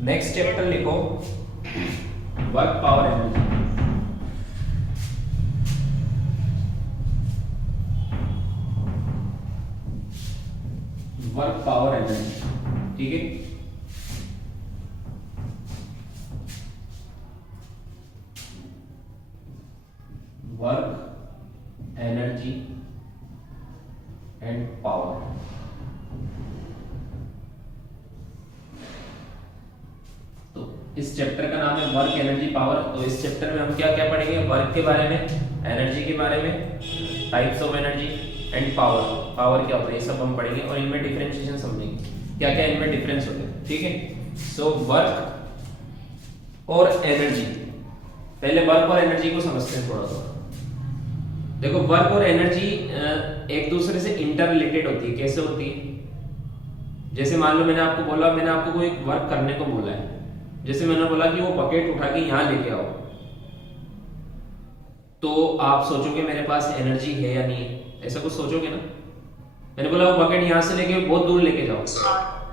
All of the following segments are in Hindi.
नेक्स्ट चैप्टर लिखो work power energy. Work power energy, ठीक है। Work energy and power. तो इस चैप्टर का नाम है वर्क एनर्जी पावर। तो इस चैप्टर में हम क्या क्या पढ़ेंगे? वर्क के बारे में, एनर्जी के बारे में, types of energy and power. Power क्या होता है ये सब हम पढ़ेंगे और इनमें डिफरेंशिएशन समझेंगे, क्या क्या इनमें डिफरेंस होते हैं, ठीक है। सो वर्क और एनर्जी, पहले वर्क और एनर्जी को समझते हैं थोड़ा सा। देखो वर्क और एनर्जी एक दूसरे से इंटर रिलेटेड होती है। कैसे होती है? जैसे मान लो मैंने आपको बोला, मैंने आपको कोई वर्क करने को बोला है। जैसे मैंने बोला कि वो बकेट उठा के यहां लेके आओ, तो आप सोचोगे मेरे पास एनर्जी है या नहीं है, ऐसा कुछ सोचोगे ना। मैंने बोला वो बकेट यहां से लेके बहुत दूर लेके जाओ,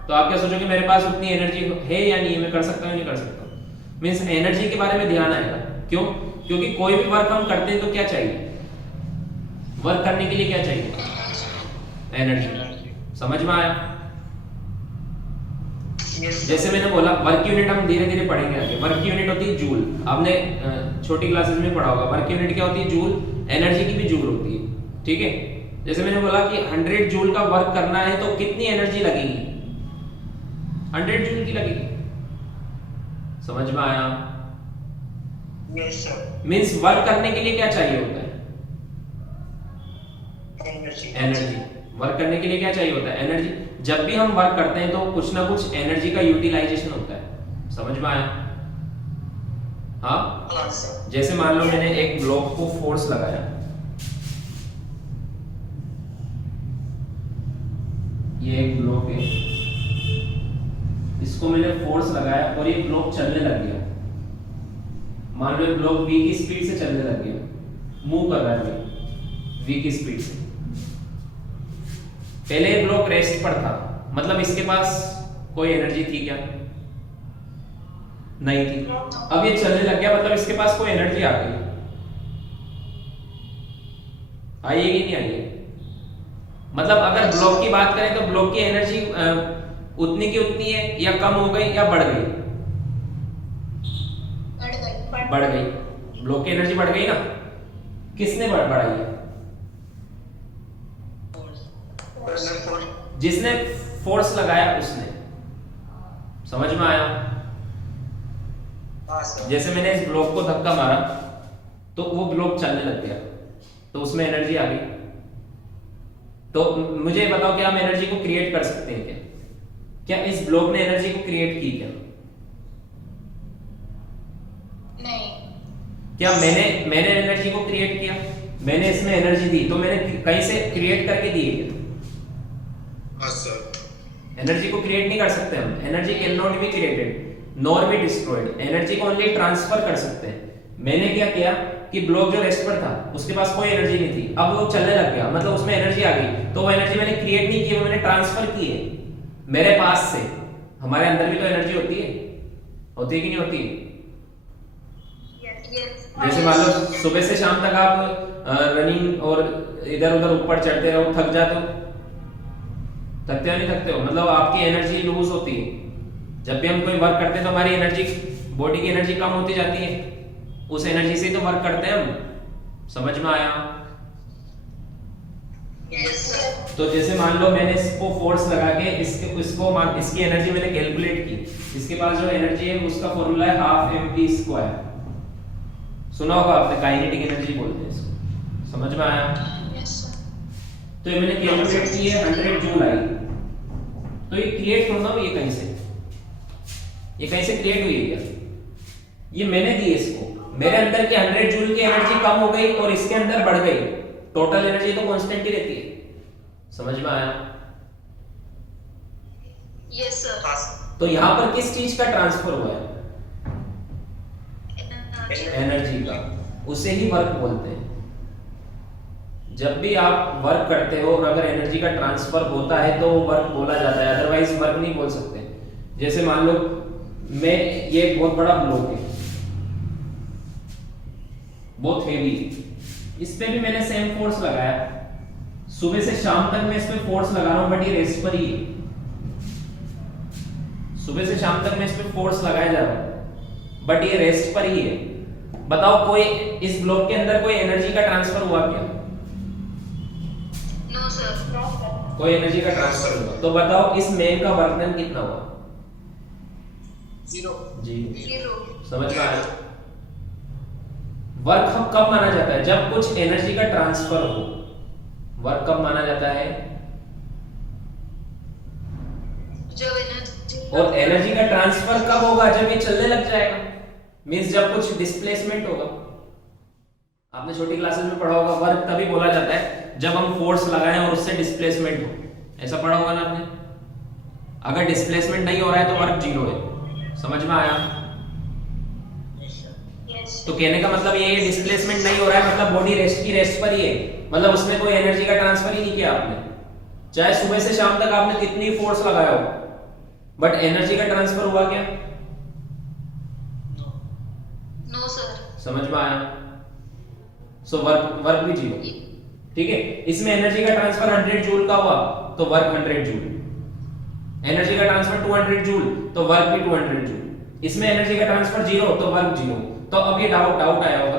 तो आप क्या सोचोगे मेरे पास उतनी एनर्जी है या नहीं है, मैं कर सकता हूं या नहीं कर सकता। मीन्स एनर्जी के बारे में ध्यान आएगा। क्यों? क्योंकि कोई भी वर्क हम करते हैं तो क्या चाहिए? वर्क करने के लिए क्या चाहिए? एनर्जी। समझ में आया? जैसे मैंने बोला वर्क यूनिट हम धीरे धीरे पढ़ेंगे आगे। वर्क यूनिट होती है जूल। आपने छोटी क्लासेस में पढ़ा होगा वर्क यूनिट क्या होती है? जूल। एनर्जी की भी जूल होती है, ठीक है। जैसे मैंने बोला कि 100 जूल का वर्क करना है तो कितनी एनर्जी लगेगी? 100 जूल की लगेगी। समझ में आया? Yes sir. मीन्स वर्क करने के लिए क्या चाहिए होता है? एनर्जी। वर्क करने के लिए क्या चाहिए होता है? एनर्जी। जब भी हम वर्क करते हैं तो कुछ ना कुछ एनर्जी का यूटिलाइजेशन होता है। समझ में आया? हाँ। जैसे मान लो मैंने एक ब्लॉक को फोर्स लगाया, ये एक ब्लॉक है, इसको मैंने फोर्स लगाया और ये ब्लॉक चलने लग गया। मान लो ब्लॉक v की स्पीड से चलने लग गया, मूव कर रहा है v की स्पीड से। पहले ये ब्लॉक रेस्ट पर था, मतलब इसके पास कोई एनर्जी थी क्या? नहीं थी। अब ये चलने लग गया, मतलब इसके पास कोई एनर्जी आ गई। आई है कि नहीं आई है? मतलब अगर ब्लॉक की बात करें तो ब्लॉक की एनर्जी उतनी की उतनी है, या कम हो गई या बढ़ गई? बढ़ गई। ब्लॉक की एनर्जी बढ़ गई ना। किसने बढ़ाई है? जिसने फोर्स लगाया उसने। समझ में आया? जैसे मैंने इस ब्लॉक को धक्का मारा तो वो ब्लॉक चलने लग गया, तो उसमें एनर्जी आ गई। तो मुझे बताओ क्या हम एनर्जी को क्रिएट कर सकते हैं क्या? क्या इस ब्लॉक ने एनर्जी को क्रिएट की क्या? नहीं। क्या मैंने एनर्जी को क्रिएट किया? मैंने इसमें एनर्जी दी तो मैंने कहीं से क्रिएट करके दी है क्या? एनर्जी को क्रिएट नहीं कर सकते हम। Energy can not be created nor be destroyed. Energy को ओनली ट्रांसफर कर सकते हैं। मैंने क्या किया कि ब्लॉक जो रेस्ट पर था उसके पास कोई एनर्जी नहीं थी, अब वो चलने लग गया, मतलब उसमें एनर्जी आ गई। तो वो एनर्जी मैंने क्रिएट नहीं की, वो मैंने ट्रांसफर की है मेरे पास से। हमारे अंदर भी तो एनर्जी होती है कि नहीं होती? जैसे मान लो सुबह से शाम तक आप रनिंग और इधर उधर ऊपर चढ़ते रहो, थक जाते हो? थकते हो नहीं थकते हो? मतलब आपकी एनर्जी लूज होती है। जब भी हम कोई वर्क करते हैं तो हमारी एनर्जी, बॉडी की एनर्जी कम होती जाती है। उस एनर्जी से तो वर्क करते हैं हम। समझ में आया? तो जैसे मान लो मैंने इसको फोर्स लगा के इसकी एनर्जी मैंने कैलकुलेट की। इसके पास जो एनर्जी है उसका फॉर्मूला है हाफ mv²। सुना होगा आपने, काइनेटिक एनर्जी बोलते हैं इसको। समझ में आया? तो ये मैंने कैलकुलेट की है 100 जूल आई। तो ये क्रिएट होना ये कहीं से, ये कहीं से क्रिएट हुई है क्या? ये मैंने दी है इसको। मेरे अंदर की 100 जूल की एनर्जी कम हो गई और इसके अंदर बढ़ गई। टोटल एनर्जी तो कांस्टेंट ही रहती है। समझ में आया? Yes sir. तो यहां पर किस चीज का ट्रांसफर हुआ है? एनर्जी का। उसे ही वर्क बोलते हैं। जब भी आप वर्क करते हो और अगर एनर्जी का ट्रांसफर होता है तो वर्क बोला जाता है, अदरवाइज वर्क नहीं बोल सकते। जैसे मान लो मैं ये एक बहुत बड़ा ब्लॉक है, बहुत हेवी, इस पे भी मैंने सेम फोर्स लगाया, सुबह से शाम तक मैं इस पे फोर्स लगा रहा हूं, बट ये रेस्ट पर ही है। सुबह से शाम तक मैं इस पे फोर्स लगाया जा रहा हूं, बट ये रेस्ट पर ही है। बताओ कोई इस ब्लॉक के अंदर कोई एनर्जी का ट्रांसफर हुआ क्या? No sir. कोई एनर्जी का ट्रांसफर हुआ तो बताओ इस मैन का वर्क डन कितना हुआ? 0 जी, 0। समझ में आया? वर्क कब माना जाता है? जब कुछ एनर्जी का ट्रांसफर हो। वर्क कब माना जाता है? जब एनर्जी, और एनर्जी का ट्रांसफर कब होगा? जब ये चलने लग जाएगा, मींस जब कुछ डिस्प्लेसमेंट होगा। आपने छोटी क्लासेस में पढ़ा होगा, वर्क तभी बोला जाता है जब हम फोर्स लगाएं और उससे डिस्प्लेसमेंट हो। ऐसा पढ़ा होगा ना आपने? अगर डिस्प्लेसमेंट नहीं हो रहा है तो वर्क जीरो है। समझ में आया? यस। तो कहने का मतलब ये है डिस्प्लेसमेंट नहीं हो रहा है, मतलब बॉडी रेस्ट की रेस्ट पर ही है, मतलब उसने कोई एनर्जी का ट्रांसफर ही नहीं किया आपने, चाहे सुबह से शाम तक आपने कितनी फोर्स लगाया हो, बट एनर्जी का ट्रांसफर हुआ क्या? No sir. समझ में आया? सो वर्क भी जीरो। ठीक है, इसमें एनर्जी का ट्रांसफर 100 जूल का हुआ तो वर्क 100 जूल, एनर्जी का ट्रांसफर 200 जूल तो वर्क भी 200 जूल, इसमें एनर्जी का ट्रांसफर जीरो तो वर्क जीरो। तो अब ये डाउट आया होगा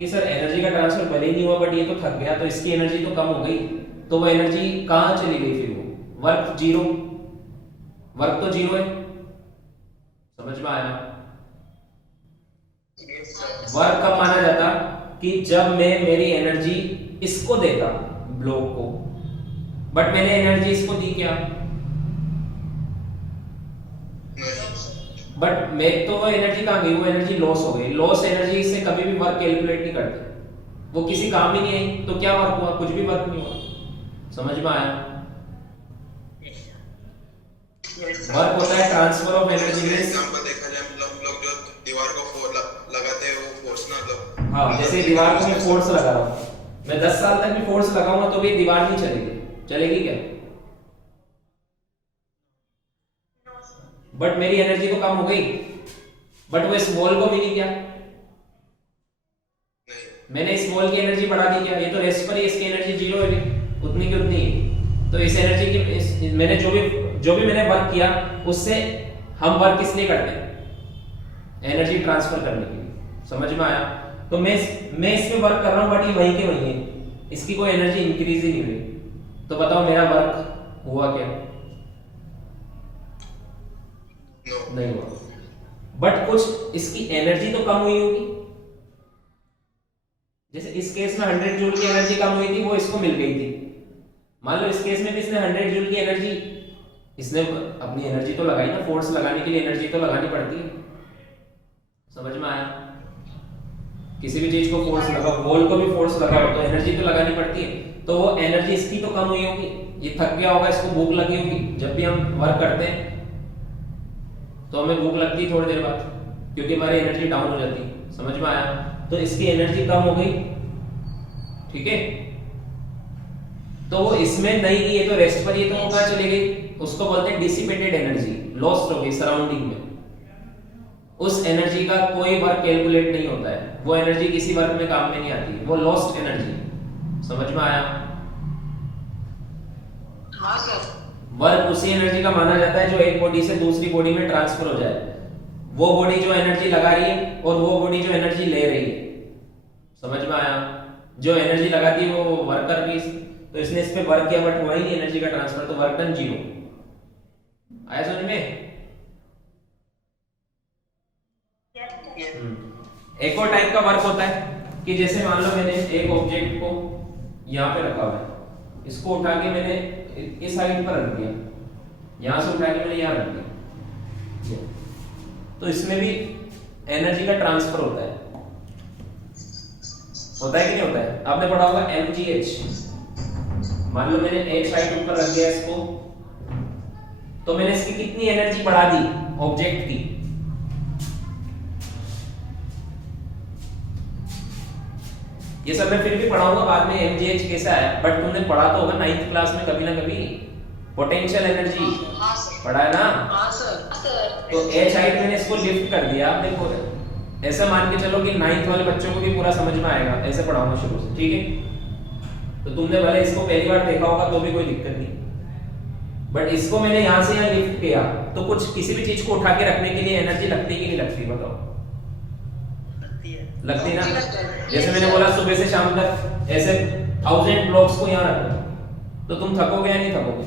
कि सर एनर्जी का ट्रांसफर भले ही नहीं हुआ बट ये तो थक गया, तो इसकी एनर्जी तो कम हो गई, तो वो एनर्जी कहां चली गई? फिर वो वर्क जीरो, वर्क तो जीरो है। समझ में आया? वर्क कब माना जाता? कि जब मैं मेरी एनर्जी इसको देता ब्लॉक को, बट मैंने एनर्जी इसको दी क्या? बट मैं तो वो एनर्जी कहां गई? वो एनर्जी लॉस हो गई। लॉस एनर्जी से कभी भी वर्क कैलकुलेट नहीं करते, वो किसी काम ही नहीं आई, तो क्या वर्क हुआ? कुछ भी वर्क नहीं हुआ। समझ में आया? वर्क होता है ट्रांसफर ऑफ एनर्जी में। एग्जांपल देखा जाए, मतलब हम लोग जो दीवार को लगाते हैं वो फोर्स ना, मतलब हाँ, जैसे दीवार को मैं फोर्स लगा रहा हूँ, मैं 10 साल तक भी फोर्स लगाऊंगा तो भी दीवार नहीं चलेगी, चलेगी क्या? बट मेरी एनर्जी तो कम हो गई, बट वो इस वॉल को मिली क्या? मैंने इस वॉल की एनर्जी बढ़ा दी क्या? ये तो रेस्ट पर ही, इसकी एनर्जी जीरो है, उतनी की उतनी है। तो इस एनर्जी की मैंने जो भी मैंने वर्क किया, उससे हम वर्क किस लिए करते हैं? एनर्जी ट्रांसफर करने के लिए। समझ में आया? तो मैं इस पे वर्क कर रहा हूं बट ये वहीं के वहीं है, इसकी कोई एनर्जी इंक्रीज ही नहीं हुई, तो बताओ मेरा वर्क हुआ क्या? नहीं हुआ। बट कुछ इसकी एनर्जी तो कम हुई होगी, जैसे इस केस में 100 जूल की एनर्जी कम हुई थी, वो इसको मिल गई थी। मान लो इस केस में भी इसने 100 जूल की एनर्जी, इसने अपनी एनर्जी तो लगाई ना, फोर्स लगाने के लिए एनर्जी तो लगानी पड़ती है। समझ में आया? किसी भी चीज को फोर्स लगाओ, बॉल को भी फोर्स लगाओ तो एनर्जी तो लगानी पड़ती है, तो वो एनर्जी इसकी तो कम हुई होगी, ये थक गया होगा, इसको भूख लगी होगी। जब भी हम वर्क करते हैं तो हमें भूख लगती है थोड़ी देर बाद, क्योंकि हमारी एनर्जी डाउन हो जाती है। समझ में आया? तो इसकी एनर्जी कम हो गई, ठीक है, तो वो इसमें नहीं गई, तो रेस्ट पर, ये तो कहां चली गई? उसको बोलते हैं डिसिपेटेड एनर्जी, लॉस्ट हो गई सराउंडिंग में। उस एनर्जी का कोई वर्क कैलकुलेट नहीं होता है, वो एनर्जी किसी वर्क में काम में नहीं आती, वो लॉस्ट एनर्जी। समझ में आया? हाँ सर। वर्क उसी एनर्जी का माना जाता है जो एक बॉडी से दूसरी बॉडी में ट्रांसफर हो जाए, वो बॉडी जो एनर्जी लगा रही है और वो बॉडी जो एनर्जी ले रही है। समझ में आया? जो एनर्जी लगाती है वो वर्क कर रही है, तो इसने इस पे वर्क किया बट वही एनर्जी का ट्रांसफर, तो वर्क डन जीरो। आया समझ में? एक और टाइप का वर्क होता है कि जैसे मान लो मैंने एक ऑब्जेक्ट को यहाँ पे रखा हुआ है, इसको उठा के मैंने इस साइड पर रख दिया, यहाँ से उठा के मैंने यहाँ रख दिया, तो इसमें भी एनर्जी का ट्रांसफर होता है कि नहीं होता है? आपने पढ़ा होगा mgh। मान लो मैंने एक साइड ऊपर रख दिया इसको, तो मैंने इसकी कितनी एनर्जी बढ़ा दी ऑब्जेक्ट की? ये सब मैं फिर भी पढ़ाऊंगा बाद में mgh कैसे आया, बट तुमने पढ़ा तो होगा 9th क्लास में कभी ना कभी, पोटेंशियल एनर्जी हाँ सर। पढ़ा है ना? हाँ सर। तो h हाइट मैंने इसको लिफ्ट कर दिया। आप देखो ऐसा मान के चलो कि 9th वाले बच्चों को भी पूरा समझ में आएगा, ऐसे पढ़ाऊंगा शुरू से, ठीक है। तो तुमने भले इसको पहली बार देखा होगा तो भी कोई दिक्कत नहीं, बट इसको मैंने यहाँ से यहाँ लिफ्ट किया तो कुछ किसी भी चीज को उठा के रखने के लिए एनर्जी लगती कि नहीं लगती, बताओ? लगती ना। जैसे मैंने बोला सुबह से शाम तक ऐसे 1000 ब्लॉक्स को यहाँ रखो तो तुम थकोगे या नहीं थकोगे?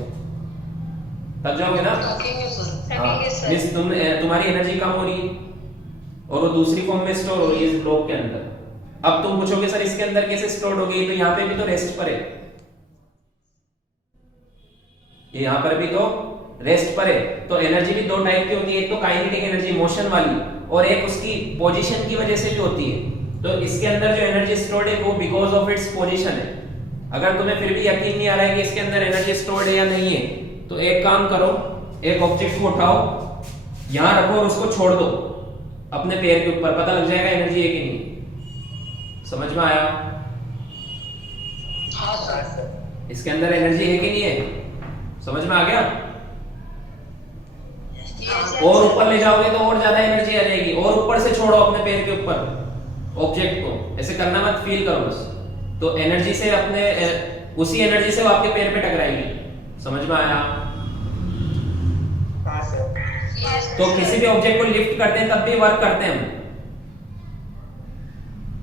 थक जाओगे ना। थकेंगे सर। हाँ, थकेंगे सर। मींस तुम्हारी एनर्जी कम हो रही है और वो दूसरी फॉर्म में स्टोर हो रही है इस ब्लॉक के अंदर। अब तुम पूछोगे सर इसके अंदर कैसे स्टोर हो गई, तो यहाँ पे भी तो रेस्ट पर है, ये यहाँ पर भी तो रेस्ट पर है। तो एनर्जी भी दो टाइप की होती है, एक तो काइनेटिक एनर्जी मोशन वाली, और एक उसकी पोजीशन की वजह से भी होती है। तो इसके अंदर जो एनर्जी स्टोर्ड है वो बिकॉज ऑफ इट्स पोजीशन है। अगर तुम्हें फिर भी यकीन नहीं आ रहा है कि इसके अंदर एनर्जी स्टोर्ड है या नहीं है, तो एक काम करो, एक ऑब्जेक्ट को उठाओ, यहां रखो और उसको छोड़ दो अपने पैर के ऊपर, पता लग जाएगा एनर्जी है कि नहीं। समझ में आया? हाँ सर। इसके अंदर एनर्जी है कि नहीं है, समझ में आ गया? और ऊपर ले जाओगे तो और ज्यादा एनर्जी आ जाएगी, और ऊपर से छोड़ो अपने पैर के ऊपर ऑब्जेक्ट को, ऐसे करना मत, फील करो बस। तो एनर्जी से अपने उसी एनर्जी से वो आपके पैर पे टकराएगी। समझ में आया? हाँ सर। तो किसी भी ऑब्जेक्ट को लिफ्ट करते हैं तब भी वर्क करते हैं हम,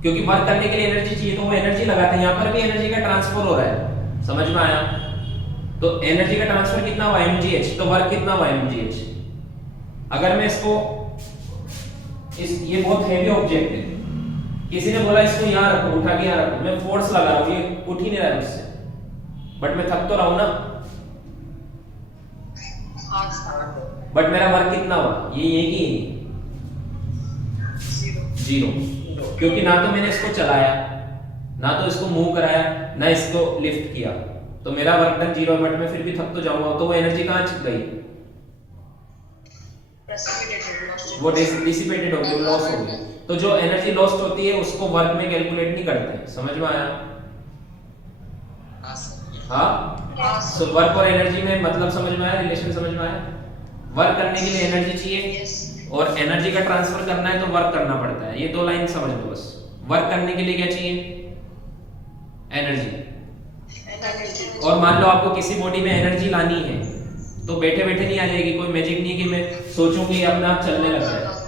क्योंकि वर्क करने के लिए एनर्जी चाहिए, तो वो एनर्जी लगाते हैं। यहाँ पर भी एनर्जी का ट्रांसफर हो रहा है, समझ में आया? तो एनर्जी का ट्रांसफर कितना हुआ, mgh, तो वर्क कितना हुआ, mgh। अगर मैं इसको ये बहुत हेवी ऑब्जेक्ट है, किसी ने बोला इसको यहाँ रखो, उठा के यहाँ रखो, मैं फोर्स लगा रहा हूँ, ये उठ ही नहीं रहा है मुझसे, बट मैं थक तो रहा हूं ना, बट मेरा वर्क कितना हुआ, ये कि जीरो, क्योंकि ना तो मैंने इसको चलाया, ना तो इसको मूव कराया, ना इसको लिफ्ट किया, तो मेरा वर्क डन जीरो है, बट मैं फिर भी थक तो जाऊंगा। तो वो एनर्जी कहाँ गई, वो डिसिपेटेड हो गई, लॉस हो गई। तो जो एनर्जी लॉस्ट होती है उसको वर्क में कैलकुलेट नहीं करते। समझ में आया? हाँ, सो वर्क और एनर्जी में मतलब समझ में आया, रिलेशन समझ में आया? वर्क करने के लिए एनर्जी चाहिए और एनर्जी का ट्रांसफर करना है तो वर्क करना पड़ता है। ये दो लाइन समझ लो बस। वर्क करने के लिए क्या चाहिए, एनर्जी। और मान लो आपको किसी बॉडी में एनर्जी लानी है तो बैठे बैठे नहीं आ जाएगी, कोई मैजिक नहीं कि मैं सोचूं कि अपने आप चलने लग जाए।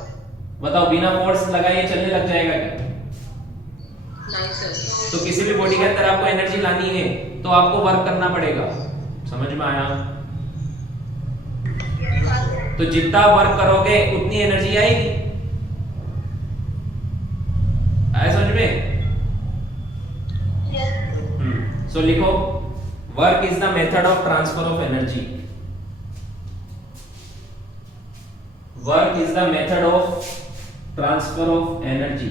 बताओ, बिना फोर्स लगाए चलने लग जाएगा क्या? नहीं सर। तो किसी भी बॉडी के अंदर आपको एनर्जी लानी है तो आपको वर्क करना पड़ेगा। समझ में आया? तो जितना वर्क करोगे उतनी एनर्जी आएगी। आया समझ में? सो लिखो, work is the method of transfer of energy. Work is the method of transfer of energy.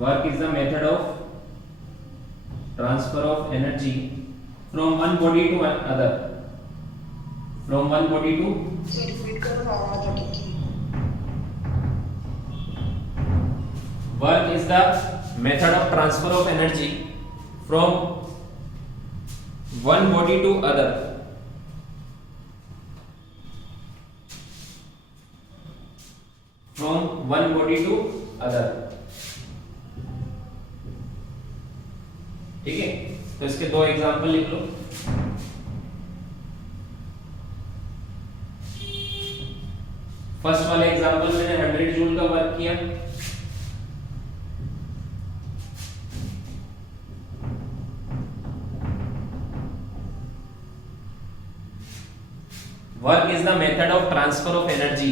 Work is the method of transfer of energy from one body to another. From one body to work is the method of transfer of energy from one body to other. From one body to other. ठीक है, तो इसके दो एग्जांपल लिख लो। फर्स्ट वाले एग्जांपल मैंने 100 जूल का वर्क किया, work is the method of transfer of energy.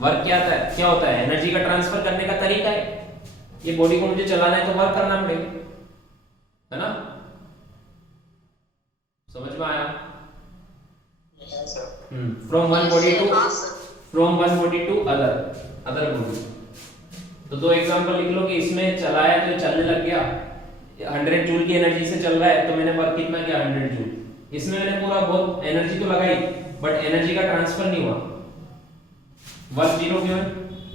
Work क्या होता है, एनर्जी का ट्रांसफर करने का तरीका है। ये बॉडी को मुझे चलाना है तो वर्क करना पड़ेगा, है ना? समझ में आया? From one body to other body. तो दो एग्जांपल लिख लो कि इसमें चलाया तो चलने लग गया, 100 जूल की एनर्जी से चल रहा है, तो मैंने वर्क कितना किया, 100 जूल। इसमें मैंने पूरा बहुत एनर्जी तो लगाई बट एनर्जी का ट्रांसफर नहीं हुआ। वर्क जीरो क्यों है?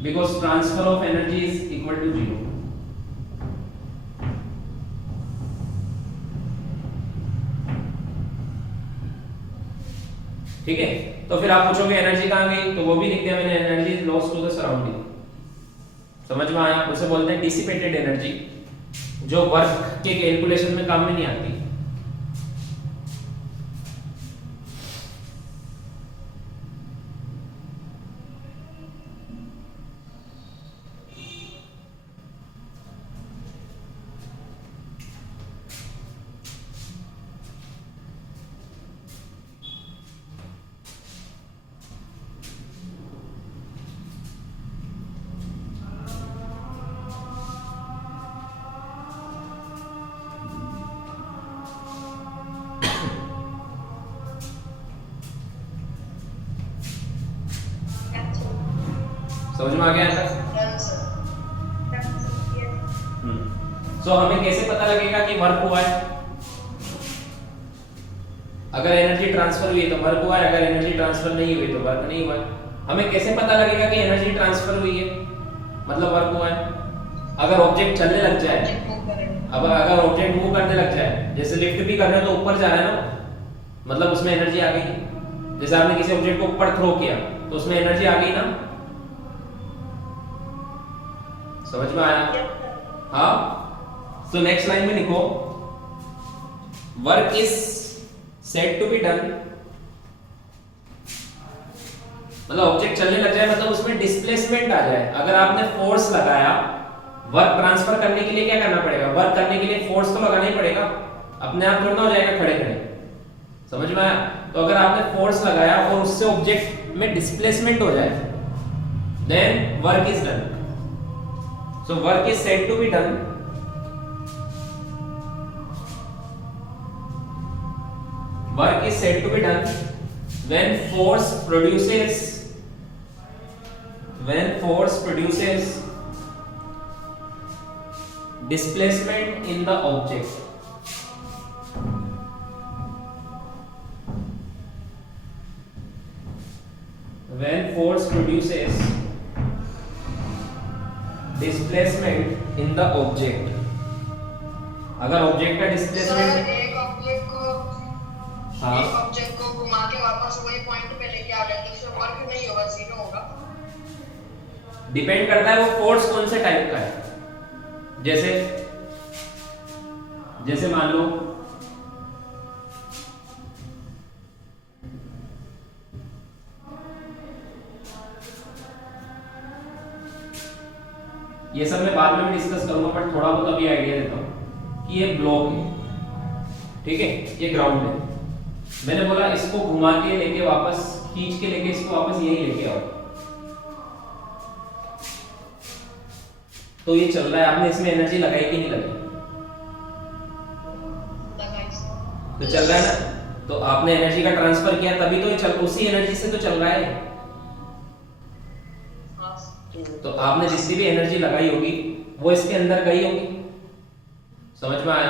Because transfer of energy is equal to zero. ठीक है, तो फिर आप पूछोगे एनर्जी कहां गई, तो वो भी लिख दिया मैंने, energy is lost to the surrounding. समझ में आया? उसे बोलते हैं डिसिपेटेड एनर्जी, जो वर्क के कैलकुलेशन में काम में नहीं आती। समझ में आ गया यहाँ तक? सो हमें कैसे पता लगेगा कि वर्क हुआ है? अगर एनर्जी ट्रांसफर हुई है तो वर्क हुआ है, अगर एनर्जी ट्रांसफर नहीं हुई तो वर्क नहीं हुआ है। हमें कैसे पता लगेगा कि एनर्जी ट्रांसफर हुई है मतलब वर्क हुआ है? अगर ऑब्जेक्ट चलने लग जाए, अब अगर ऑब्जेक्ट मूव करने लग जाए, जैसे लिफ्ट भी कर रहे हो तो ऊपर जा रहा है ना, मतलब उसमें एनर्जी आ गई। जैसे आपने किसी ऑब्जेक्ट को ऊपर थ्रो किया तो उसमें एनर्जी आ गई ना। समझ में आया? हाँ। सो नेक्स्ट लाइन में लिखो, work is said to be done, मतलब ऑब्जेक्ट चलने लग जाए, मतलब उसमें डिस्प्लेसमेंट आ जाए। अगर आपने फोर्स लगाया, वर्क ट्रांसफर करने के लिए क्या करना पड़ेगा? वर्क करने के लिए फोर्स तो लगाना ही पड़ेगा, अपने आप थोड़ा हो जाएगा खड़े खड़े। समझ में आया? तो अगर आपने फोर्स लगाया और उससे ऑब्जेक्ट में डिस्प्लेसमेंट हो जाए, then work is done. So work is said to be done when force produces displacement in the object. When force produces displacement in the object, अगर ऑब्जेक्ट का डिस्प्लेसमेंट एक ऑब्जेक्ट को हाँ एक ऑब्जेक्ट को घुमा के वापस वही पॉइंट पे लेके आ गया तो उसमें वर्क नहीं होगा, जीरो होगा। डिपेंड करता है वो फोर्स कौन से टाइप का है। जैसे मान लो ये सब मैं बाद में भी डिस्कस करूंगा, बट थोड़ा बहुत अभी आइडिया देता हूं कि ये ब्लॉक है, ठीक है, ये ग्राउंड है। मैंने बोला इसको घुमा के लेके वापस खींच के लेके इसको वापस यही लेके आओ, तो ये चल रहा है। आपने इसमें एनर्जी लगाई कि नहीं लगाई? तो चल रहा है ना, तो आपने एनर्जी का ट्रांसफर किया तभी तो ये चल, उसी एनर्जी से तो चल रहा है। तो आपने जितनी भी एनर्जी लगाई होगी वो इसके अंदर गई होगी। समझ में आया?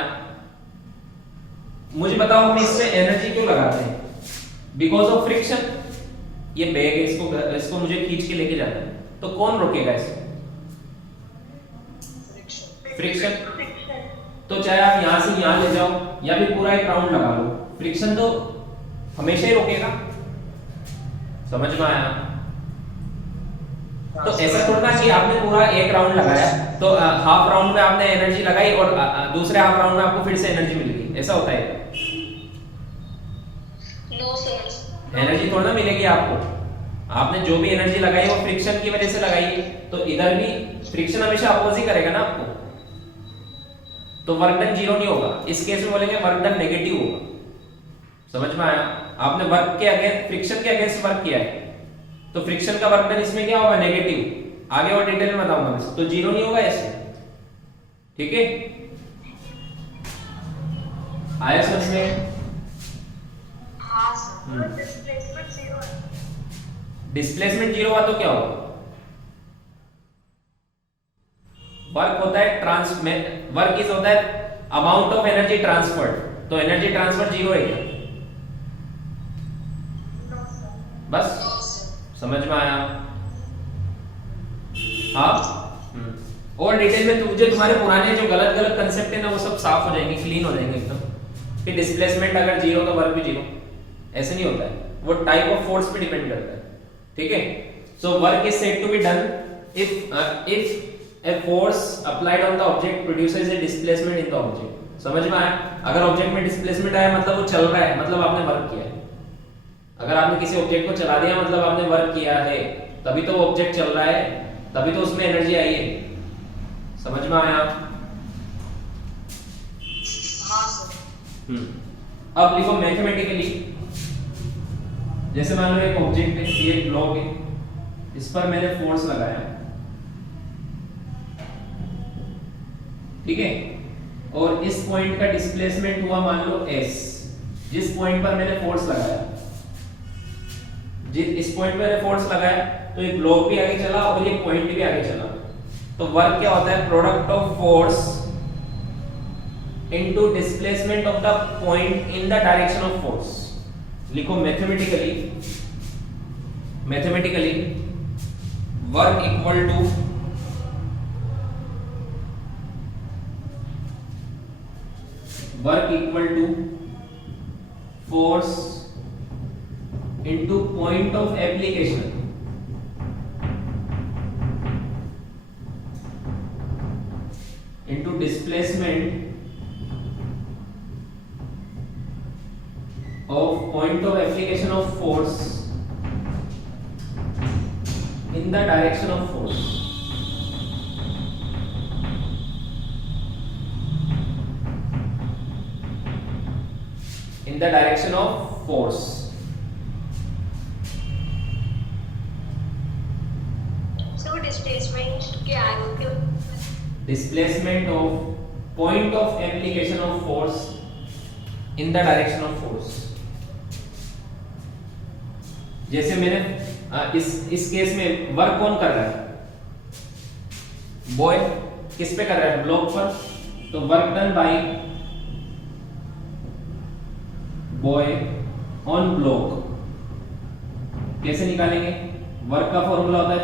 मुझे बताओ हम इससे एनर्जी क्यों लगाते हैं? Because of friction. ये बैग है, इसको मुझे खींच के लेके जाना है, तो कौन रोकेगा इसको? फ्रिक्शन। तो चाहे आप यहां से यहां ले जाओ या फिर पूरा एक राउंड लगा लो, फ्रिक्शन तो हमेशा ही रोकेगा। समझ में आया? तो ऐसा थोड़ा ना कि आपने पूरा एक राउंड लगाया तो हाफ राउंड में आपने एनर्जी लगाई और दूसरे हाफ राउंड में आपको फिर से एनर्जी मिल गई, ऐसा होता है? नो सर, एनर्जी थोड़ा ना मिलेगी आपको। आपने जो भी एनर्जी लगाई वो फ्रिक्शन की वजह से लगाई है, तो इधर भी फ्रिक्शन हमेशा अपोज ही करेगा ना आपको, तो वर्क डन जीरो नहीं होगा। इस केस में बोलेंगे वर्क डन नेगेटिव होगा। समझ में आया? आपने वर्क के अगेंस्ट, फ्रिक्शन के अगेंस्ट वर्क किया है, तो फ्रिक्शन का वर्क डन इसमें क्या होगा? नेगेटिव। आगे और डिटेल में बताऊंगा मैं, तो जीरो नहीं होगा ऐसे। ठीक है, आया समझ में? हाँ सर, डिस्प्लेसमेंट जीरो है। डिस्प्लेसमेंट जीरो हुआ तो क्या होगा? वर्क होता है वर्क इज होता है अमाउंट ऑफ एनर्जी ट्रांसफर्ड, तो एनर्जी ट्रांसफर जीरो है क्या? बस नो सर। समझ में आया? हाँ। और डिटेल में तुझे तुम्हारे पुराने जो गलत गलत कंसेप्ट है ना वो सब साफ हो जाएंगे, क्लीन हो जाएंगे एकदम। कि डिस्प्लेसमेंट अगर जीरो तो वर्क भी जीरो, ऐसे नहीं होता है, वो टाइप ऑफ फोर्स पे डिपेंड करता है। ठीक है, so work is said to be done if a force applied on the object produces a displacement in the object. समझ में आया? अगर ऑब्जेक्ट में डिस्प्लेसमेंट आया मतलब वो चल रहा है, मतलब आपने वर्क किया है। अगर आपने किसी ऑब्जेक्ट को चला दिया मतलब आपने वर्क किया है, तभी तो वो ऑब्जेक्ट चल रहा है, तभी तो उसमें एनर्जी आई है। समझ में आया? हाँ सर। अब लिखो मैथमेटिकली, जैसे मान लो एक ऑब्जेक्ट है, ये एक ब्लॉक है, इस पर मैंने फोर्स लगाया, ठीक है, और इस पॉइंट का डिस्प्लेसमेंट हुआ मान लो s। जिस पॉइंट पर मैंने फोर्स लगाया, इस पॉइंट पर मैंने फोर्स लगाया तो ये ब्लॉक भी आगे चला और ये पॉइंट भी आगे चला। तो वर्क क्या होता है? Product of force into displacement of the point in the direction of force. लिखो mathematically work equal to force into point of application into displacement of point of application of force in the direction of force। in the direction of force। Sir displacement के आगे के displacement of point of application of force in the direction of force। जैसे मैंने इस केस में वर्क कौन कर रहा है? बॉय किस पे कर रहा है? ब्लॉक पर। तो work done by boy on block कैसे निकालेंगे? वर्क का फॉर्मूला होता है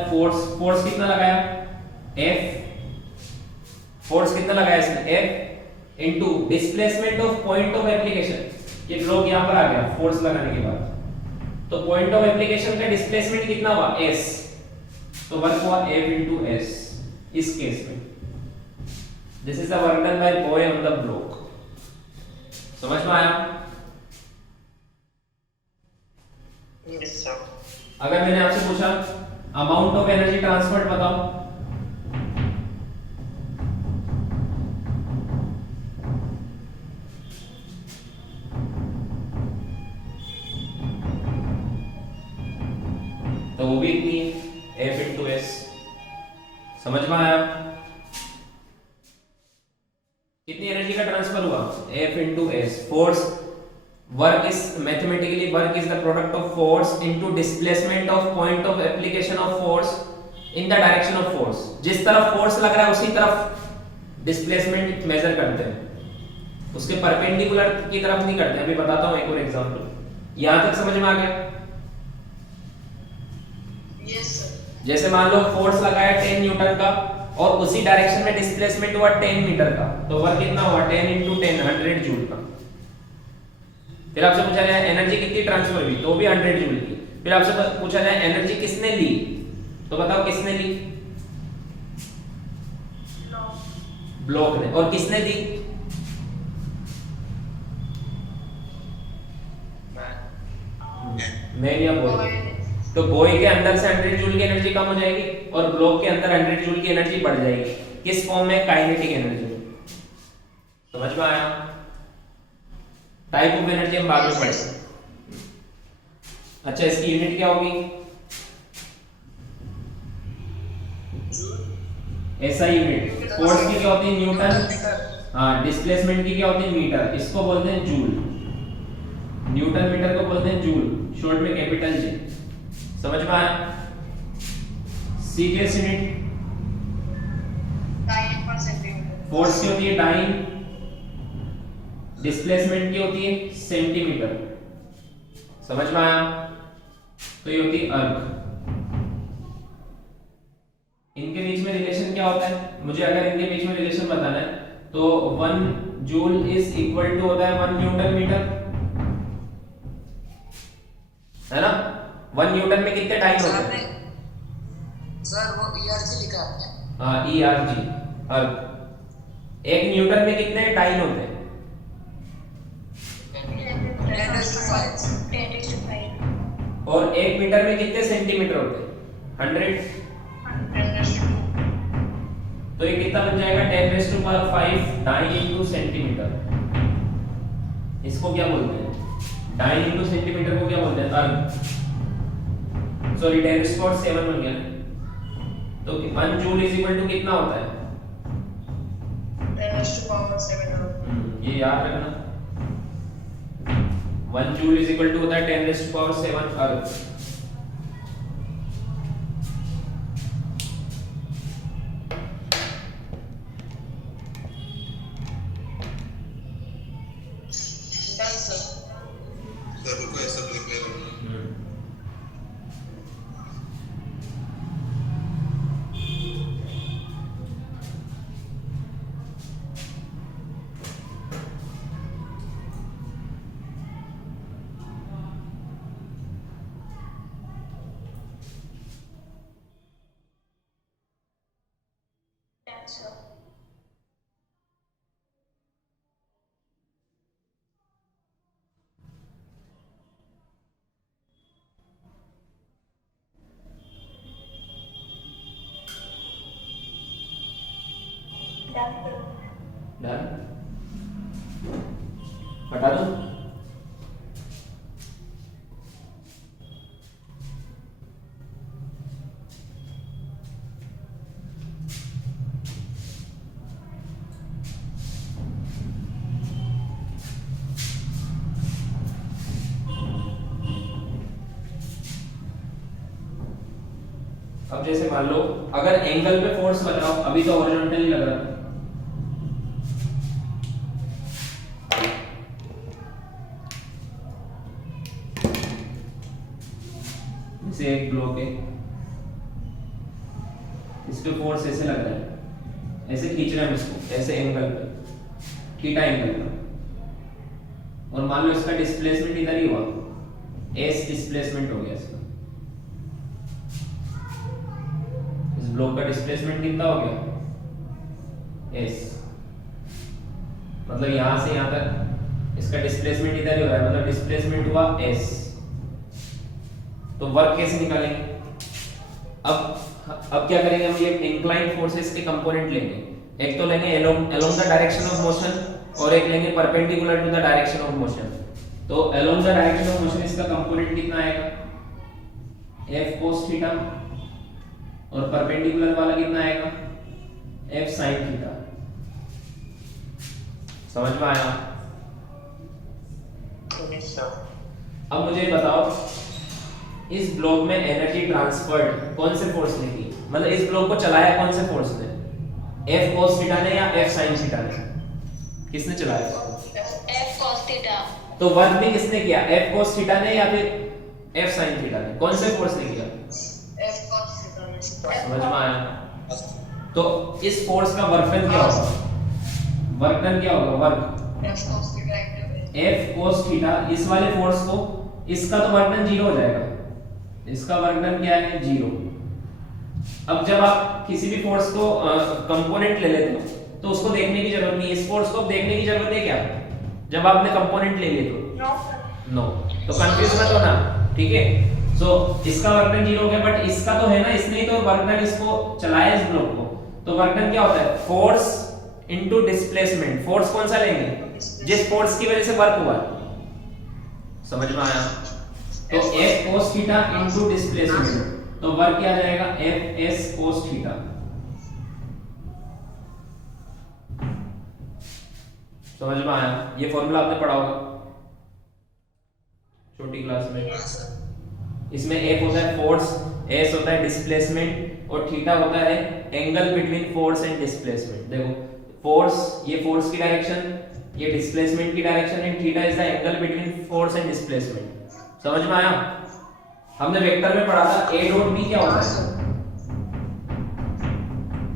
फोर्स कितना लगाया? F। फोर्स कितना लगाया इसने? F into displacement of point of application. ये ब्लॉक यहां पर आ गया फोर्स लगाने के बाद, तो पॉइंट ऑफ एप्लीकेशन का डिस्प्लेसमेंट कितना हुआ? S। तो वर्क हुआ F इनटू S इस केस में। This is the work done by boy on the block. समझ में आया? Yes sir. अगर मैंने आपसे पूछा अमाउंट ऑफ एनर्जी ट्रांसफर्ड बताओ, तो वो भी इतनी है F इंटू S। समझ में आया? कितनी एनर्जी का ट्रांसफर हुआ? F into S। Force work is mathematically work is the product of force into displacement of point of application of force in the direction of force. जिस तरफ फोर्स लग रहा है उसी तरफ डिस्प्लेसमेंट मेजर करते हैं, उसके परपेंडिकुलर की तरफ नहीं करते। अभी बताता हूं एक और एग्जांपल। यहां तक समझ में आ गया? Yes sir. जैसे मान लो फोर्स लगाया 10 न्यूटन का और उसी डायरेक्शन में डिस्प्लेसमेंट हुआ 10 मीटर का, तो वर्क कितना हुआ? 10 इंटू 10 100 जूल का। फिर आपसे पूछा जाए एनर्जी कितनी ट्रांसफर हुई, तो भी 100 जूल की। फिर आपसे पूछा जाए एनर्जी किसने ली, तो बताओ किसने ली? ब्लॉक ने। और किसने दी? मैं या बॉय। तो बॉय के अंदर से 100 जूल की एनर्जी कम हो जाएगी और ब्लॉक के अंदर 100 जूल की एनर्जी बढ़ जाएगी। किस फॉर्म में? Kinetic energy. समझ में आया? टाइप ऑफ एनर्जी हम बाद में पढ़ेंगे। अच्छा, इसकी यूनिट क्या होगी? ऐसा यूनिट। फोर्स की क्या होती है? न्यूटन। हाँ, डिस्प्लेसमेंट की क्या होती है? मीटर। इसको बोलते हैं जूल। न्यूटन मीटर को बोलते हैं जूल, शॉर्ट में कैपिटल J। समझ में आया? सी की यूनिट टाइम पर सेंटीमीटर। फोर्स की होती है डाइन, डिस्प्लेसमेंट की होती है सेंटीमीटर। समझ में आया? तो ये होती है अर्क। इनके बीच में रिलेशन क्या होता है, मुझे अगर इनके बीच में रिलेशन बताना है तो 1 जूल इज इक्वल टू होता है 1 न्यूटन मीटर, है ना। 1 न्यूटन में कितने टाइम होते हैं? सर वो ERG लिखा है आपने? हाँ ERG अर्क। 1 न्यूटन में कितने टाइम होते हैं? 10⁵ और 1 मीटर में कितने सेंटीमीटर होते हैं? 100। तो ये कितना बन जाएगा? 10⁵ डाइन इंटू सेंटीमीटर। इसको क्या बोलते हैं? डाइन इंटू सेंटीमीटर को क्या बोलते हैं? अर्क। सॉरी 10⁻⁷ बन गया। तो 1 जूल इज इक्वल टू कितना होता है? 10⁻⁷ ये याद रखना। 1 जूल इज इक्वल टू होता है 10⁻⁷ अर्क। सर रुको ये सब लिख ले रहा हूँ। डन। हटा दो। अब जैसे मान लो अगर एंगल पे फोर्स बताओ, अभी तो हॉरिजॉन्टल ही लग रहा था। जैसे एक ब्लॉक है, इस पे फोर्स ऐसे लग रहा है, ऐसे खींच रहे हैं इसको, ऐसे एंगल पे, थीटा एंगल पे, और मान लो इसका डिस्प्लेसमेंट इधर ही हुआ, एस डिस्प्लेसमेंट हो गया इसका। इस ब्लॉक का डिस्प्लेसमेंट कितना हो गया? एस। मतलब यहां से यहां तक इसका डिस्प्लेसमेंट इधर ही हो रहा है, मतलब डिस्प्लेसमेंट हुआ एस। तो वर्क कैसे निकालेंगे? अब क्या करेंगे हम? ये इंक्लाइंड फोर्सेस के कंपोनेंट लेंगे। एक तो लेंगे along the direction of motion, और एक लेंगे perpendicular to the direction of motion. तो along the direction of motion इसका कंपोनेंट कितना आएगा? F cos थीटा, और परपेंडिकुलर वाला कितना आएगा? F sin theta. समझ में आया? अब मुझे बताओ, इस ब्लॉक में एनर्जी ट्रांसफर्ड कौन से फोर्स ने की? मतलब इस ब्लॉक को चलाया कौन से फोर्स ने? F cos थीटा ने या F sin थीटा ने? किसने चलाया इसको? F cos theta. तो वर्क भी किसने किया? F cos थीटा ने या फिर F sin थीटा ने? कौन से फोर्स ने किया? F cos थीटा ने। समझ में आया? तो इस फोर्स का वर्क डन क्या होगा? वर्क डन क्या होगा? Work F cos theta active है। F cos थीटा, इस वाले फोर्स को, इसका तो वर्क डन 0 हो जाएगा। इसका वर्क डन क्या है? 0। अब जब आप किसी भी फोर्स को कंपोनेंट ले लेते हो तो उसको देखने की जरूरत नहीं है। इस फोर्स को देखने की जरूरत है क्या? जब आपने कंपोनेंट ले लिए तो नो। तो कंफ्यूज मत होना, ठीक है। सो इसका वर्क डन 0 हो गया, बट इसका तो है ना, इसने तो वर्क डन इसको चलाया इस ब्लॉक को। तो वर्क डन क्या होता है? Force into displacement. फोर्स कौन सा लेंगे? जिस फोर्स की वजह से वर्क हुआ। समझ में आया? तो F cos theta into displacement, तो वर्क क्या आ जाएगा? F s cos theta. समझ में आया? ये फॉर्मूला आपने पढ़ा होगा छोटी क्लास में। इसमें F होता है फोर्स, s होता है डिस्प्लेसमेंट, और थीटा होता है angle between force and displacement. देखो फोर्स, ये फोर्स की डायरेक्शन, ये डिस्प्लेसमेंट की direction, and theta is the angle between force and displacement. समझ में आया? हमने वेक्टर में पढ़ा था ए डॉट बी क्या होता हाँ है, sir.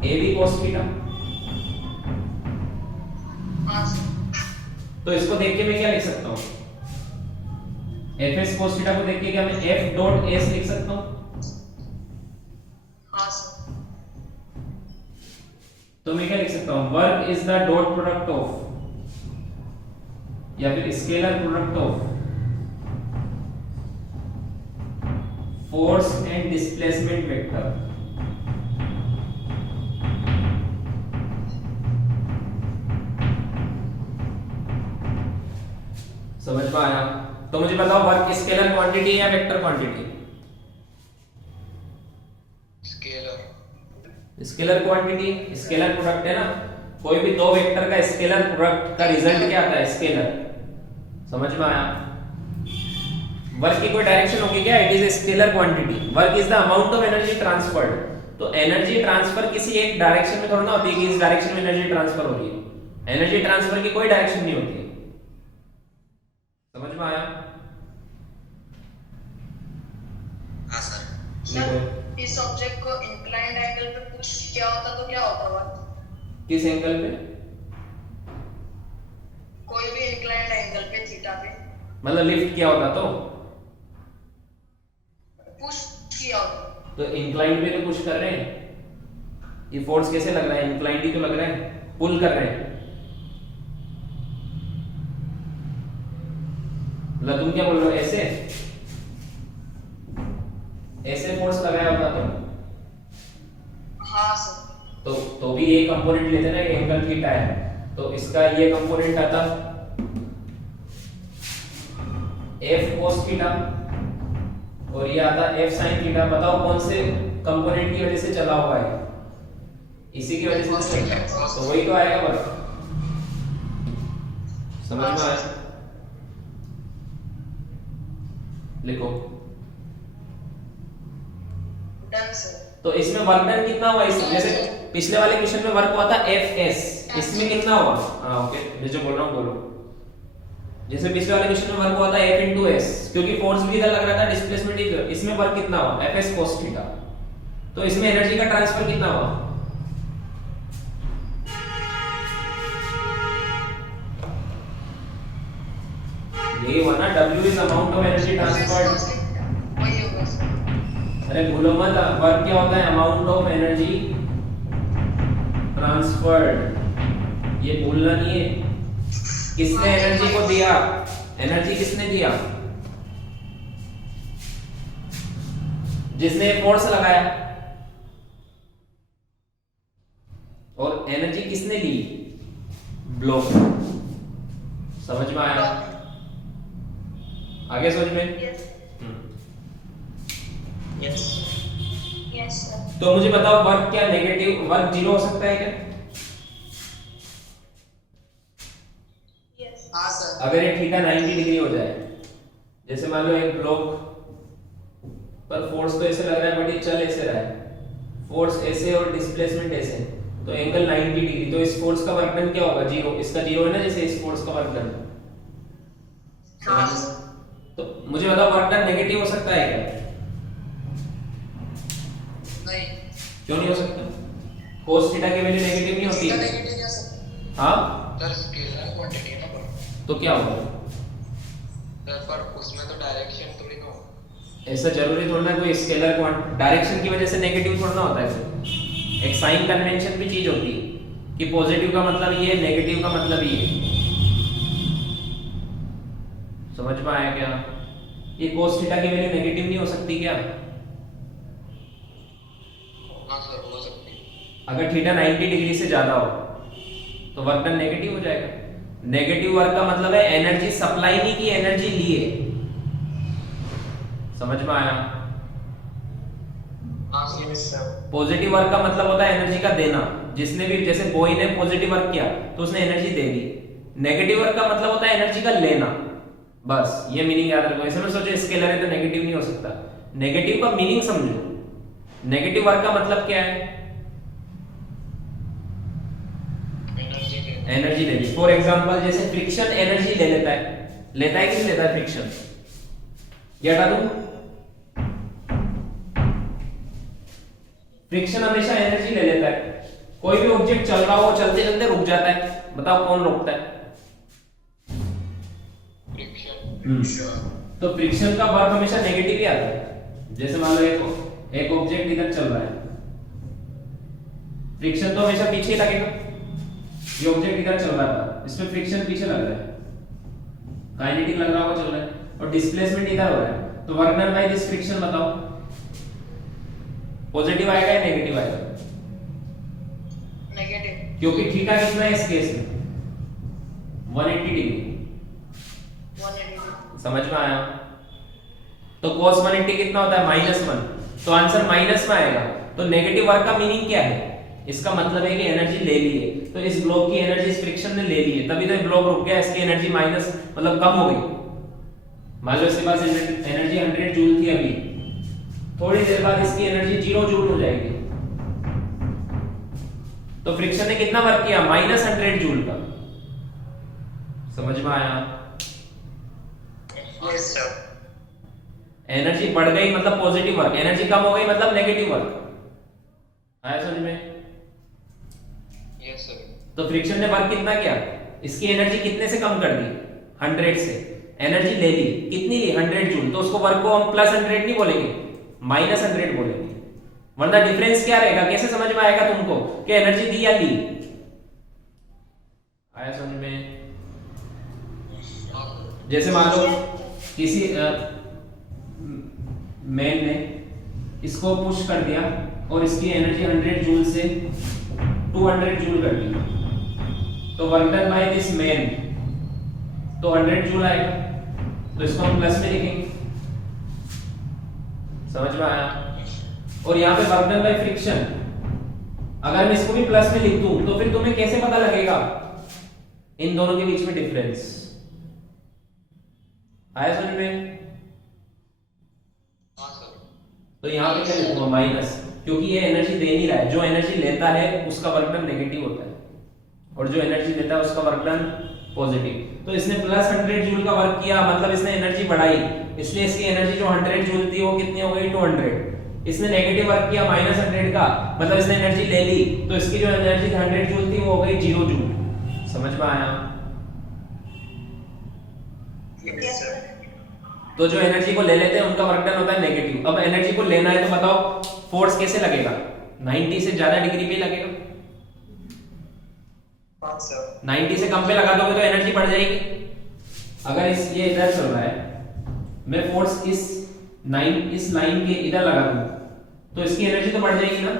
A B cos theta. हाँ सर। तो इसको देख के मैं क्या लिख सकता हूँ, एफ एस cos थीटा को देख के क्या मैं एफ डॉट एस लिख सकता हूँ। हाँ सर। तो मैं क्या लिख सकता हूँ, work is the dot product of, या फिर scalar product of force and displacement vector. समझ में आया? तो मुझे बताओ वर्क स्केलर क्वांटिटी या vector quantity? Scalar. Scalar quantity, scalar product है ना, कोई भी दो वेक्टर का स्केलर प्रोडक्ट का रिजल्ट क्या आता है, स्केलर। समझ में आया? वर्क की कोई डायरेक्शन होगी क्या, it is a scalar quantity. Work is the amount of energy transferred. तो एनर्जी ट्रांसफर किसी एक डायरेक्शन में थोड़ा ना होती है कि इस डायरेक्शन में एनर्जी ट्रांसफर हो रही है। एनर्जी ट्रांसफर की कोई डायरेक्शन नहीं होती है। समझ में आया? हाँ सर। सर इस ऑब्जेक्ट को इंक्लाइंड एंगल पे पुश किया होता तो क्या होता वर्क? किस एंगल पे? कोई भी इंक्लाइंड एंगल पे थीटा पे मतलब लिफ्ट किया होता तो पुश किया होता। तो इंक्लाइंड पे तो पुश कर रहे हैं, ये फोर्स कैसे लग रहा है, इंक्लाइंड ही तो लग रहा है, पुल कर रहे हैं। मतलब तुम क्या बोल रहे हो, ऐसे ऐसे फोर्स लगाया होता हाँ सर। तो भी ये कंपोनेंट लेते ना, ये एंगल थीटा है, तो इसका ये कंपोनेंट आता f cos थीटा और ये आता f sin थीटा। बताओ कौन से कंपोनेंट की वजह से चला हुआ है, इसी की वजह से तो चल रहा है, तो वही तो आएगा बस। समझ में आया? लिखो। Done sir. तो इसमें वर्क डन कितना हुआ, इस जैसे पिछले वाले क्वेश्चन में वर्क हुआ था एफ एस, इसमें कितना हुआ? हाँ ओके, मैं जो बोल रहा हूँ बोलो। जैसे पिछले वाले क्वेश्चन में वर्क हुआ था एफ इंटू एस, क्योंकि फोर्स भी इधर लग रहा था, डिस्प्लेसमेंट इधर, इसमें वर्क कितना हुआ, एफ एस कोस थीटा। तो इसमें एनर्जी का ट्रांसफर कितना हुआ? ये हुआ ना, W is amount of energy transferred. वही होगा सर। अरे भूलो मत, वर्क क्या होता है, अमाउंट ऑफ एनर्जी ट्रांसफर्ड। ये भूलना नहीं है। किसने एनर्जी को दिया, एनर्जी किसने दिया, जिसने फोर्स लगाया। और एनर्जी किसने ली, ब्लॉक। समझ में आया? आगे समझ में? Yes sir. तो मुझे बताओ वर्क क्या नेगेटिव, वर्क जीरो हो सकता है क्या? हाँ सर। अगर ये थीटा 90 डिग्री हो जाए, जैसे मान लो एक ब्लॉक पर फोर्स तो ऐसे लग रहा है बट ये चल ऐसे रहा है, फोर्स ऐसे और डिस्प्लेसमेंट ऐसे, तो एंगल 90 डिग्री, तो इस फोर्स का वर्क डन क्या होगा, जीरो। इसका जीरो है ना, जैसे इस फोर्स का वर्क डन। हाँ सर। तो मुझे बताओ वर्क डन नेगेटिव हो सकता है क्या? नहीं। क्यों नहीं हो सकता? cos थीटा की वैल्यू नेगेटिव नहीं होती इसका है। नेगेटिव नहीं हो सकता हाँ सर, स्केलर क्वांटिटी है ना पर। तो क्या होगा? सर पर उसमें तो डायरेक्शन थोड़ी ना हो। ऐसा जरूरी थोड़ा ना, कोई स्केलर डायरेक्शन की वजह से नेगेटिव थोड़ा ना होता है। एक साइन कन्वेंशन भी चीज होती है कि पॉजिटिव का मतलब ये है, नेगेटिव का मतलब ये है। समझ में आया क्या? ये cos थीटा की वैल्यू नेगेटिव नहीं हो सकती क्या? हाँ सर, हो सकती है। अगर थीटा 90 डिग्री से ज्यादा हो तो वर्क डन नेगेटिव हो जाएगा। नेगेटिव वर्क का मतलब है एनर्जी सप्लाई नहीं की, एनर्जी ली है। समझ में आया? हाँ सर। पॉजिटिव वर्क का मतलब होता है एनर्जी का देना। जिसने भी, जैसे बॉय ने पॉजिटिव वर्क किया तो उसने एनर्जी दे दी। नेगेटिव वर्क का मतलब होता है एनर्जी का लेना। बस ये मीनिंग याद रखो। ऐसे में सोचो स्केलर है तो नेगेटिव नहीं हो सकता। नेगेटिव का मीनिंग समझो। नेगेटिव वर्क का मतलब क्या है? एनर्जी लेनी। फॉर एग्जांपल जैसे फ्रिक्शन एनर्जी ले लेता है कि नहीं लेता है फ्रिक्शन? ये हटा दूं? फ्रिक्शन हमेशा एनर्जी ले लेता है। कोई भी ऑब्जेक्ट चल रहा हो, चलते चलते रुक जाता है, बताओ कौन रोकता है? फ्रिक्शन। तो फ्रिक्शन का वर्क हमेशा नेगेटिव ही आता है। जैसे मान लो एक ऑब्जेक्ट इधर चल रहा है, फ्रिक्शन तो हमेशा पीछे ही लगेगा। ये ऑब्जेक्ट इधर चल रहा था, इसमें फ्रिक्शन पीछे लग रहा है, काइनेटिक लग रहा होगा, चल रहा है, और डिस्प्लेसमेंट इधर हो रहा है। तो work done by this friction बताओ, पॉजिटिव आएगा या नेगेटिव आएगा? नेगेटिव। क्योंकि थीटा कितना है इस केस में? 180 डिग्री। 180। समझ में आया? तो cos 180 कितना होता है? -1। तो आंसर माइनस में आएगा। तो नेगेटिव वर्क का मीनिंग क्या है? इसका मतलब है कि एनर्जी ले ली है। तो इस ब्लॉक की एनर्जी इस फ्रिक्शन ने ले ली है, तभी तो ये ब्लॉक रुक गया, इसकी एनर्जी माइनस मतलब कम हो गई। मान लो इसके पास एनर्जी 100 जूल थी, अभी थोड़ी देर बाद इसकी एनर्जी 0 जूल हो जाएगी। तो फ्रिक्शन ने कितना वर्क किया? -100 जूल का। समझ में आया? Yes sir. एनर्जी बढ़ गई मतलब पॉजिटिव वर्क, एनर्जी कम हो गई मतलब नेगेटिव वर्क। आया समझ में? Yes sir. तो फ्रिक्शन ने वर्क कितना किया? इसकी एनर्जी कितने से कम कर दी? 100 से। एनर्जी ले ली, कितनी ली? 100 जूल। तो उसको वर्क को हम +100 नहीं बोलेंगे, -100 बोलेंगे, वरना डिफरेंस क्या रहेगा? कैसे समझ में आएगा तुमको कि एनर्जी दी या ली? आया समझ में? जैसे मान लो किसी मैन ने इसको पुश कर दिया और इसकी एनर्जी 100 जूल से 200 जूल कर दी, तो work done by this man तो 100 जूल आएगा। तो इसको हम प्लस में लिखेंगे। समझ में आया? और यहाँ पे वर्क डन बाय फ्रिक्शन, अगर मैं इसको भी प्लस में लिख दूं तो फिर तुम्हें कैसे पता लगेगा इन दोनों के बीच में डिफरेंस? आया समझ में? हाँ सर। तो यहाँ पे क्या लिखूंगा? माइनस, क्योंकि ये एनर्जी दे नहीं रहा है। जो एनर्जी लेता है उसका वर्क डन नेगेटिव होता है, और जो एनर्जी देता है उसका वर्क डन पॉजिटिव। तो इसने +100 जूल का वर्क किया, मतलब इसने एनर्जी बढ़ाई, इसलिए इसकी एनर्जी जो 100 जूल थी वो कितनी हो गई? 200। इसने नेगेटिव वर्क किया -100 का, मतलब इसने एनर्जी ले ली, तो इसकी जो एनर्जी 100 जूल थी वो हो गई 0 जूल। समझ में आया? Yes sir. तो जो एनर्जी को ले लेते हैं उनका वर्क डन होता है नेगेटिव। अब एनर्जी को लेना है तो बताओ फोर्स कैसे लगेगा? 90 से ज्यादा डिग्री पे लगेगा। हाँ सर। 90 से कम पे लगा दोगे तो एनर्जी बढ़ जाएगी। अगर ये इधर चल रहा है, मैं फोर्स इस लाइन के इधर लगा दूं तो इसकी एनर्जी तो बढ़ जाएगी ना।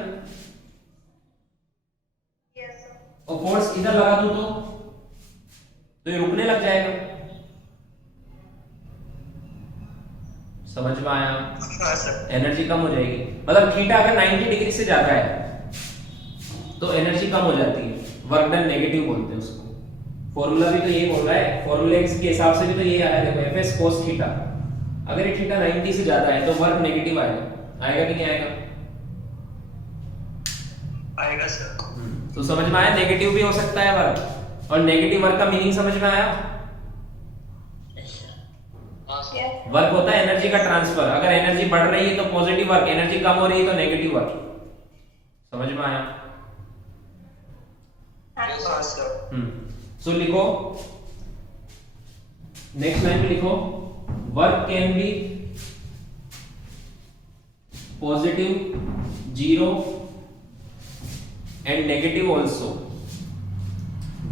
Yes sir. और फोर्स इधर लगा दूं तो ये रुकने लग जाएगा। समझ में आया? हाँ सर। एनर्जी कम हो जाएगी। मतलब थीटा अगर 90 डिग्री से ज्यादा है तो एनर्जी कम हो जाती है, वर्क डन नेगेटिव बोलते हैं उसको। फॉर्मूला भी तो यही बोल रहा है, फॉर्मूले के हिसाब से भी तो यही आया। देखो Fs cos थीटा, अगर ये थीटा 90 से ज्यादा है तो वर्क नेगेटिव आएगा। आएगा कि नहीं आएगा? आएगा सर। तो समझ में आया? नेगेटिव भी हो सकता है वर्क, और नेगेटिव वर्क का मीनिंग समझ में आया? हाँ सर। वर्क होता है एनर्जी का ट्रांसफर। अगर एनर्जी बढ़ रही है तो पॉजिटिव वर्क, एनर्जी कम हो रही है तो नेगेटिव वर्क। समझ में आया? हाँ सर। सो लिखो, नेक्स्ट लाइन में लिखो, work can be positive, 0 and negative also.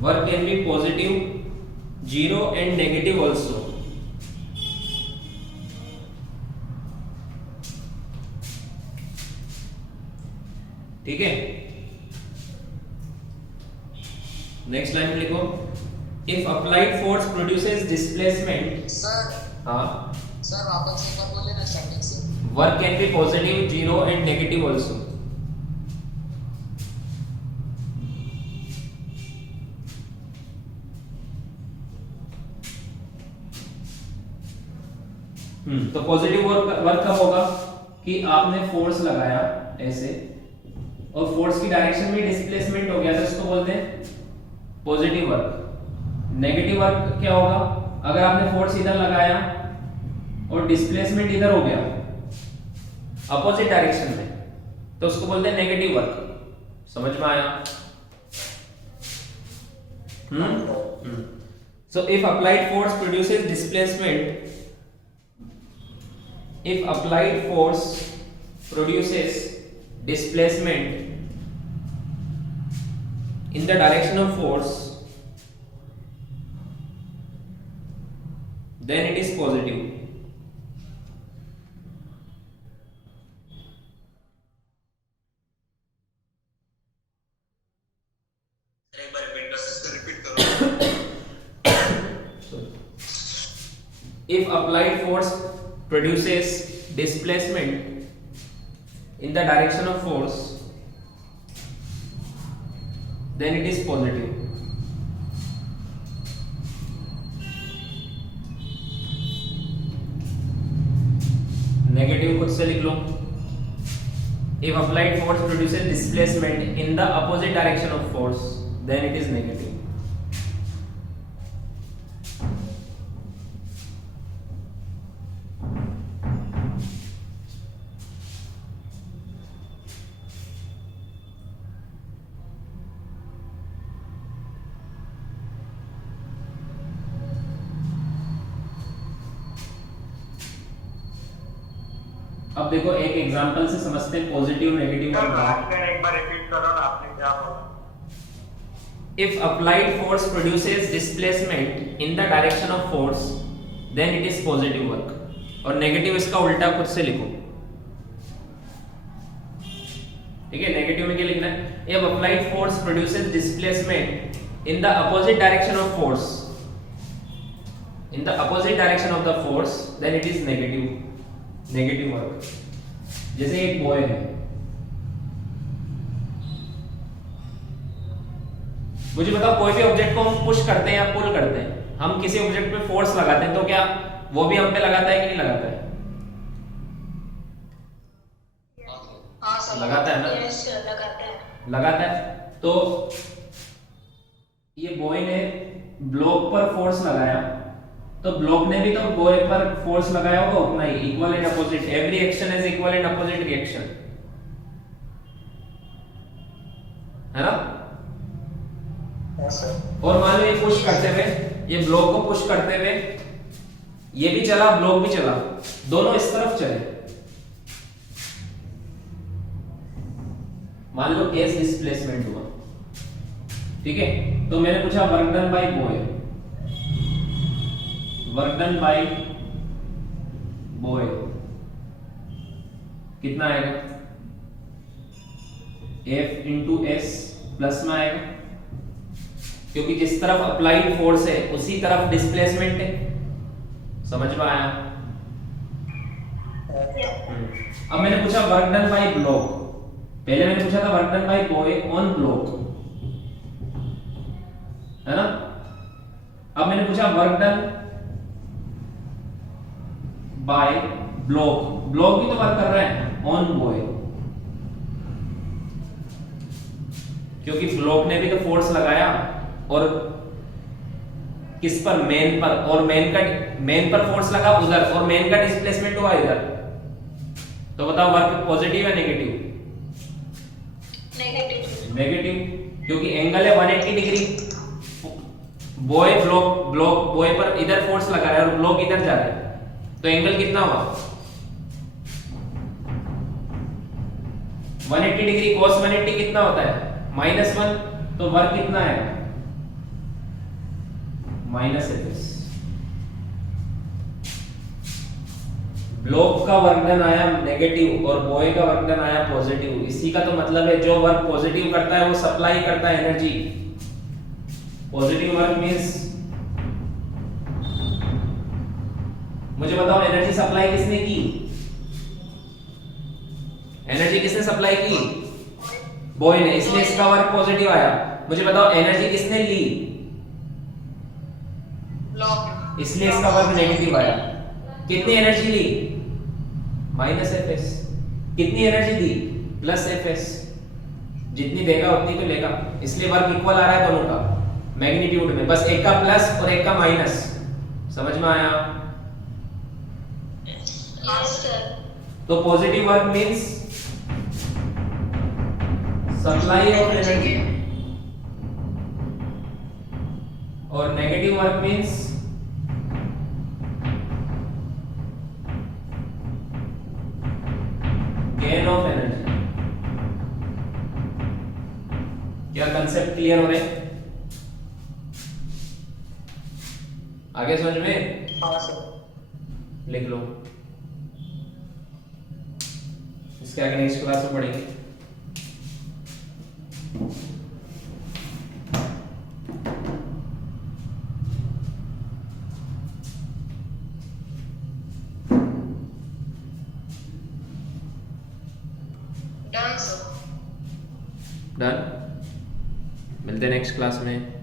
Work can be positive, 0 and negative also. ठीक है? नेक्स्ट लाइन में लिखो, if applied force produces displacement. Sir. हाँ, सर वापस एक बार बोले ना स्टार्टिंग से। Work can be positive, 0 and negative also. तो पॉजिटिव वर्क कब होगा कि आपने फोर्स लगाया ऐसे और फोर्स की डायरेक्शन में डिस्प्लेसमेंट हो गया, तो इसको बोलते हैं पॉजिटिव वर्क। नेगेटिव वर्क क्या होगा? अगर आपने फोर्स इधर लगाया और डिस्प्लेसमेंट इधर हो गया अपोजिट डायरेक्शन में, तो उसको बोलते हैं नेगेटिव वर्क। समझ में आया? So if applied force produces displacement, if applied force produces displacement in the direction of force, then it is positive. एक बार रिपीट करो। If applied force produces displacement in the direction of force, then it is positive. Negative खुद से लिख लो। If applied force produces displacement in the opposite direction of force, then it is negative. अब देखो एक एग्जांपल से समझते हैं पॉजिटिव नेगेटिव का। एक बार रिपीट करो ना, आपने क्या बोला? If applied force produces displacement in the direction of force, then it is positive work. और नेगेटिव इसका उल्टा खुद से लिखो। ठीक है, नेगेटिव में क्या लिखना है? If applied force produces displacement in the opposite direction of force, in the opposite direction of the force, then it is negative. Negative work. जैसे एक बॉय है, मुझे बताओ कोई भी ऑब्जेक्ट को हम पुश करते हैं या पुल करते हैं, हम किसी ऑब्जेक्ट पे फोर्स लगाते हैं तो क्या वो भी हम पे लगाता है कि नहीं लगाता है? हाँ सर, लगाता है ना? यस सर, लगाता है। लगाता है। तो ये बॉय ने ब्लॉक पर फोर्स लगाया, तो ब्लॉक ने भी तो बॉय पर फोर्स लगाया होगा उतना ही, equal and opposite. Every action is equal and opposite reaction, है ना? और मान लो ये पुश करते हुए, ये ब्लॉक को पुश करते हुए ये भी चला, ब्लॉक भी चला, दोनों इस तरफ चले। मान लो एस डिस्प्लेसमेंट हुआ, ठीक है? तो मैंने पूछा work done by boy, work done by boy कितना आएगा? F इंटू एस प्लस में आएगा, क्योंकि जिस तरफ अप्लाइड फोर्स है उसी तरफ डिस्प्लेसमेंट है। समझ में आया? अब मैंने पूछा वर्क डन बाय ब्लॉक, पहले मैंने पूछा था work done by boy on block, है ना? अब मैंने पूछा work done by block, block भी तो वर्क कर रहा है ऑन बॉय, क्योंकि ब्लॉक ने भी तो फोर्स लगाया और किस पर? मेन पर, और मेन पर फोर्स लगा उधर, और मेन का डिस्प्लेसमेंट हुआ इधर। तो बताओ वर्क पॉजिटिव है नेगेटिव? नेगेटिव। नेगेटिव, क्योंकि एंगल है 180 डिग्री। बॉय ब्लॉक बॉय पर इधर फोर्स लगा रहा है और ब्लॉक इधर जा रहा है, तो एंगल कितना हुआ? 180 डिग्री। cos 180 कितना होता है? -1। तो वर्क कितना है? -Fs। ब्लॉक का वर्क डन आया नेगेटिव और बॉय का वर्क डन आया पॉजिटिव। इसी का तो मतलब है जो वर्क पॉजिटिव करता है वो सप्लाई करता है एनर्जी। पॉजिटिव वर्क मींस, मुझे बताओ एनर्जी सप्लाई किसने की? एनर्जी किसने सप्लाई की? बॉय ने, इसलिए इसका वर्क पॉजिटिव आया। मुझे बताओ एनर्जी किसने ली? ब्लॉक, इसलिए इसका वर्क नेगेटिव आया। कितनी एनर्जी ली? -Fs। कितनी एनर्जी दी? +Fs। जितनी देगा उतनी तो लेगा, इसलिए वर्क इक्वल आ रहा है दोनों का मैग्नीट्यूड में, बस एक का प्लस और एक का माइनस। समझ में आया? Yes sir. तो positive work means supply of energy, और negative work means gain of energy. क्या कंसेप्ट क्लियर हो रहे हैं? आगे समझ में? हाँ सर। लिख लो, इसके आगे नेक्स्ट क्लास में पढ़ेंगे। Done sir. डन, मिलते हैं नेक्स्ट क्लास में।